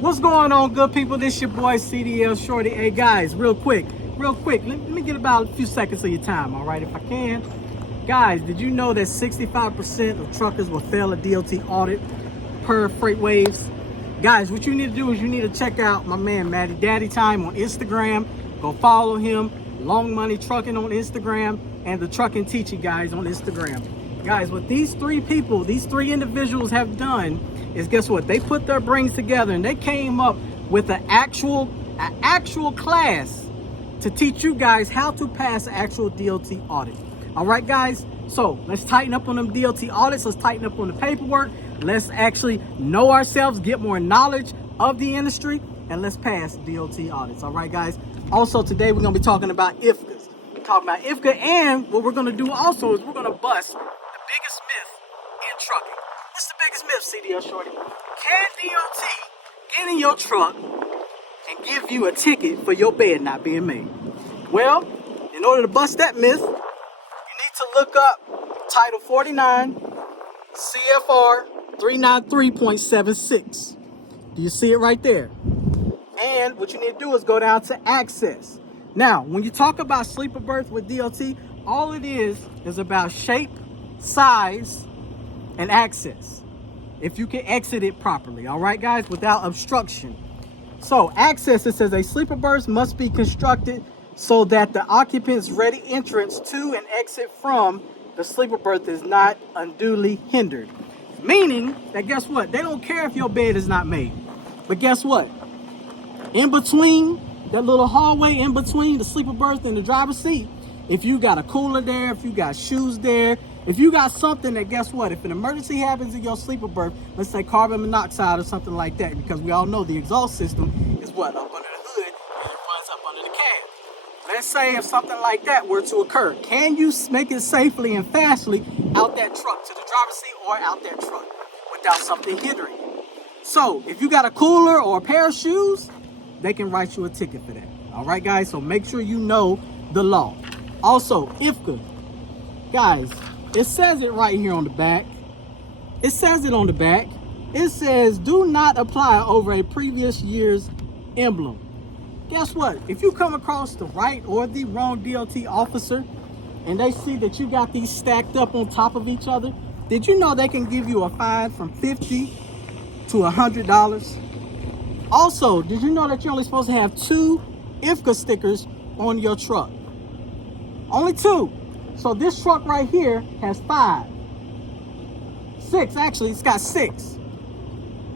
What's going on, good people? This your boy CDL Shorty. Hey guys, real quick, let me get about a few seconds of your time, all right, if I can. Guys, did you know that 65% of truckers will fail a DOT audit per freight waves? Guys, what you need to do is you need to check out my man Matty Daddy Time on Instagram. Go follow him. Long Money Trucking on Instagram, and the Trucking Teaching guys on Instagram. Guys, what these three people, these three individuals have done is, guess what? They put their brains together and they came up with an actual class to teach you guys how to pass an actual DOT audit. All right, guys? So let's tighten up on them DOT audits. Let's tighten up on the paperwork. Let's actually know ourselves, get more knowledge of the industry, and let's pass DOT audits. All right, guys? Also, today we're going to be talking about IFCAs. And what we're going to do also is we're going to bust the biggest myth in trucking. What's the biggest myth, CDL Shorty? Can DOT get in your truck and give you a ticket for your bed not being made? Well, in order to bust that myth, you need to look up Title 49, CFR 393.76. Do you see it right there? And what you need to do is go down to access. Now, when you talk about sleeper berth with DOT, all it is about shape, size, and access. If you can exit it properly, all right, guys, without obstruction. So, access, it says a sleeper berth must be constructed so that the occupant's ready entrance to and exit from the sleeper berth is not unduly hindered. Meaning that, guess what? They don't care if your bed is not made. But guess what? In between, that little hallway in between the sleeper berth and the driver's seat, if you got a cooler there, if you got shoes there, if you got something that, guess what, if an emergency happens in your sleeper berth, let's say carbon monoxide or something like that, because we all know the exhaust system is what, up under the hood, and it runs up under the cab. Let's say if something like that were to occur, can you make it safely and fastly out that truck to the driver's seat or out that truck without something hindering you? So if you got a cooler or a pair of shoes, they can write you a ticket for that. All right, guys? So make sure you know the law. Also, IFCA. Guys, it says it right here on the back. It says it on the back. It says, do not apply over a previous year's emblem. Guess what? If you come across the right or the wrong DOT officer and they see that you got these stacked up on top of each other, did you know they can give you a fine from $50 to $100? Also, did you know that you're only supposed to have 2 IFCA stickers on your truck? Only 2. So this truck right here has 5. 6, actually, it's got 6.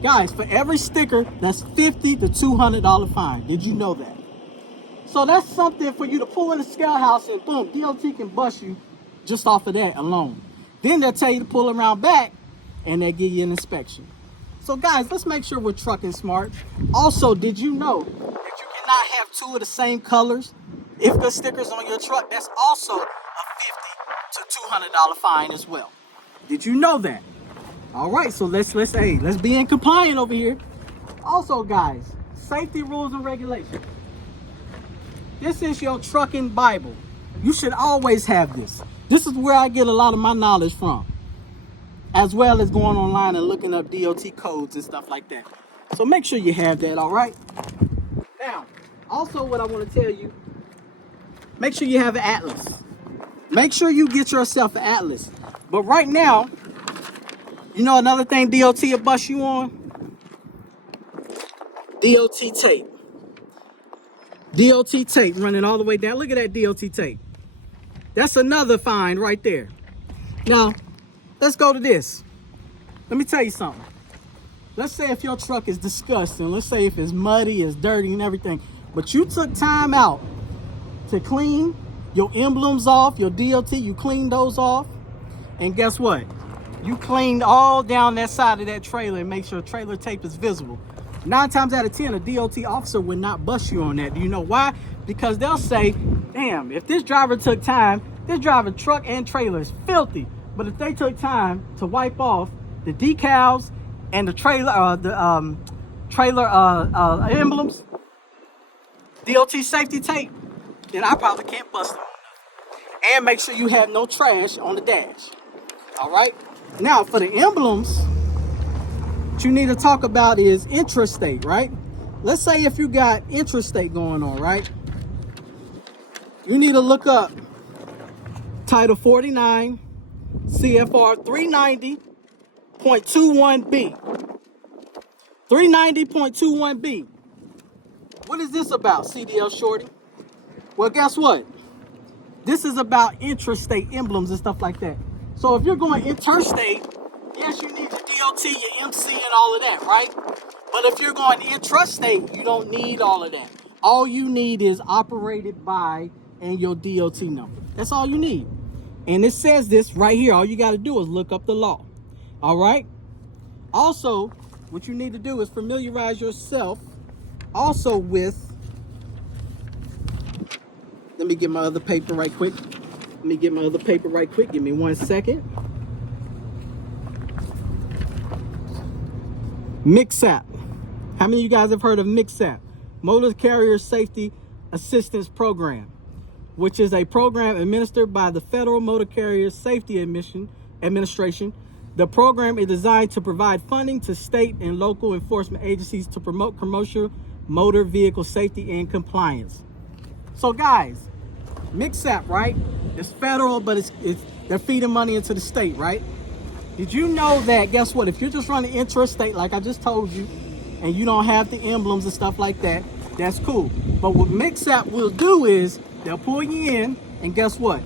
Guys, for every sticker, that's $50 to $200 fine. Did you know that? So that's something for you to pull in the scale house and boom, DOT can bust you just off of that alone. Then they'll tell you to pull around back and they'll give you an inspection. So guys, let's make sure we're trucking smart. Also, did you know that you cannot have 2 of the same colors IFCA stickers on your truck? That's also a $50 to $200 fine as well. Did you know that? All right, so let's be in compliant over here. Also, guys, safety rules and regulations. This is your trucking Bible. You should always have this. This is where I get a lot of my knowledge from, as well as going online and looking up DOT codes and stuff like that. So make sure you have that, all right? Now, also what I want to tell you, make sure you have an atlas. Make sure you get yourself an atlas. But right now, you know another thing DOT will bust you on? DOT tape. DOT tape running all the way down. Look at that DOT tape. That's another fine right there. Now, let's go to this. Let me tell you something. Let's say if your truck is disgusting. Let's say if it's muddy, it's dirty and everything. But you took time out to clean your emblems off, your DOT, you cleaned those off. And guess what? You cleaned all down that side of that trailer and make sure trailer tape is visible. 9 times out of 10, a DOT officer would not bust you on that. Do you know why? Because they'll say, damn, if this driver took time, this driver truck and trailer is filthy. But if they took time to wipe off the decals and the trailer emblems, DOT safety tape, then I probably can't bust them. And make sure you have no trash on the dash. All right. Now for the emblems, you need to talk about is intrastate, right? Let's say if you got intrastate going on, right? You need to look up Title 49, CFR 390.21B. 390.21B. What is this about, CDL Shorty? Well, guess what? This is about intrastate emblems and stuff like that. So if you're going interstate, yes, you need your D.O.T, your MC, and all of that, right? But if you're going intrastate, you don't need all of that. All you need is operated by and your D.O.T number. That's all you need. And it says this right here. All you got to do is look up the law. All right? Also, what you need to do is familiarize yourself also with, let me get my other paper right quick. Give me 1 second. MCSAP. How many of you guys have heard of MCSAP? Motor Carrier Safety Assistance Program, which is a program administered by the Federal Motor Carrier Safety Administration. The program is designed to provide funding to state and local enforcement agencies to promote commercial motor vehicle safety and compliance. So guys, MCSAP, right? It's federal, but they're feeding money into the state, right? Did you know that, guess what? If you're just running intrastate, like I just told you, and you don't have the emblems and stuff like that, that's cool. But what MCSAP will do is they'll pull you in, and guess what?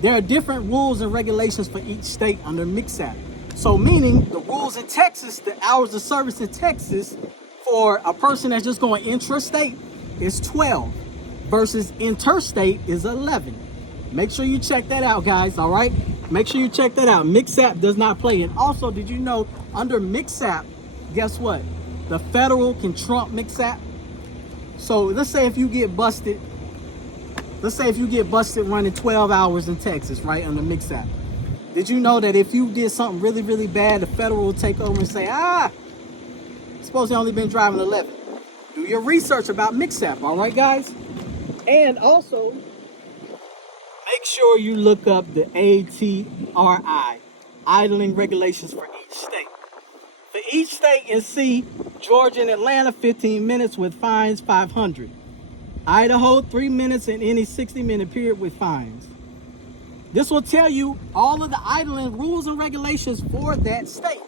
There are different rules and regulations for each state under MCSAP. So meaning the rules in Texas, the hours of service in Texas for a person that's just going intrastate is 12 versus interstate is 11. Make sure you check that out, guys, all right? Make sure you check that out. MCSAP does not play. And also, did you know under MCSAP, guess what? The federal can trump MCSAP. So let's say if you get busted, running 12 hours in Texas, right, under MCSAP. Did you know that if you did something really, really bad, the federal will take over and say, suppose you only been driving 11. Do your research about MCSAP, all right, guys? And also, make sure you look up the ATRI, idling regulations for each state. For each state in C, Georgia and Atlanta, 15 minutes with fines, 500. Idaho, 3 minutes in any 60-minute period with fines. This will tell you all of the idling rules and regulations for that state.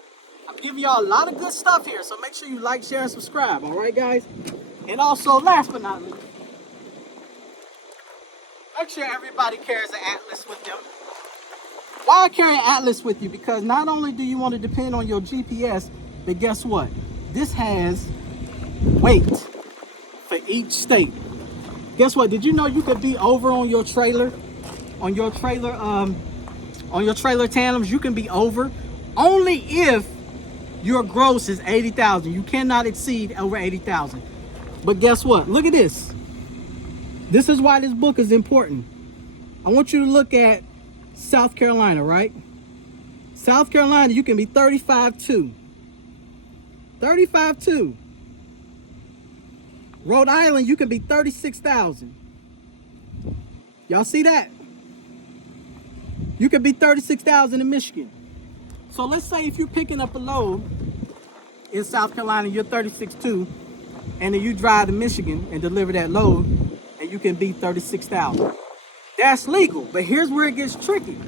I'm giving y'all a lot of good stuff here, so make sure you like, share, and subscribe, all right, guys? And also, last but not least, make sure everybody carries an atlas with them. Why carry an atlas with you? Because not only do you want to depend on your GPS, but guess what? This has weight for each state. Guess what? Did you know you could be over on your trailer? On your trailer tandems, you can be over only if your gross is 80,000. You cannot exceed over 80,000. But guess what? Look at this. This is why this book is important. I want you to look at South Carolina, right? South Carolina, you can be 35.2. 35.2. Rhode Island, you can be 36,000. Y'all see that? You could be 36,000 in Michigan. So let's say if you're picking up a load in South Carolina, you're 36.2, and then you drive to Michigan and deliver that load, and you can be 36,000. That's legal, but here's where it gets tricky.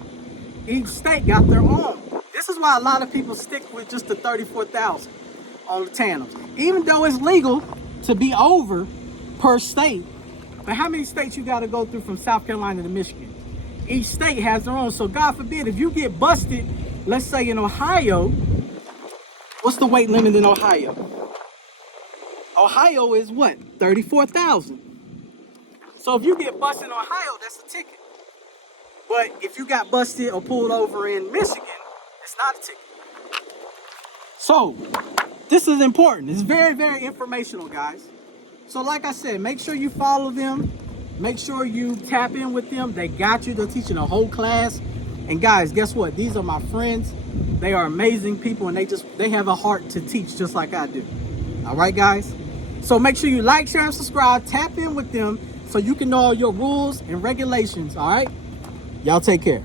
Each state got their own. This is why a lot of people stick with just the 34,000 on the tandems. Even though it's legal to be over per state, but how many states you got to go through from South Carolina to Michigan? Each state has their own. So God forbid, if you get busted, let's say in Ohio, what's the weight limit in Ohio? Ohio is what? 34,000. So if you get busted in Ohio, that's a ticket. But if you got busted or pulled over in Michigan, it's not a ticket. So this is important. It's very, very informational, guys. So like I said, make sure you follow them. Make sure you tap in with them. They got you. They're teaching a whole class. And guys, guess what? These are my friends. They are amazing people, and they have a heart to teach just like I do. All right, guys? So make sure you like, share, and subscribe. Tap in with them so you can know all your rules and regulations, all right? Y'all take care.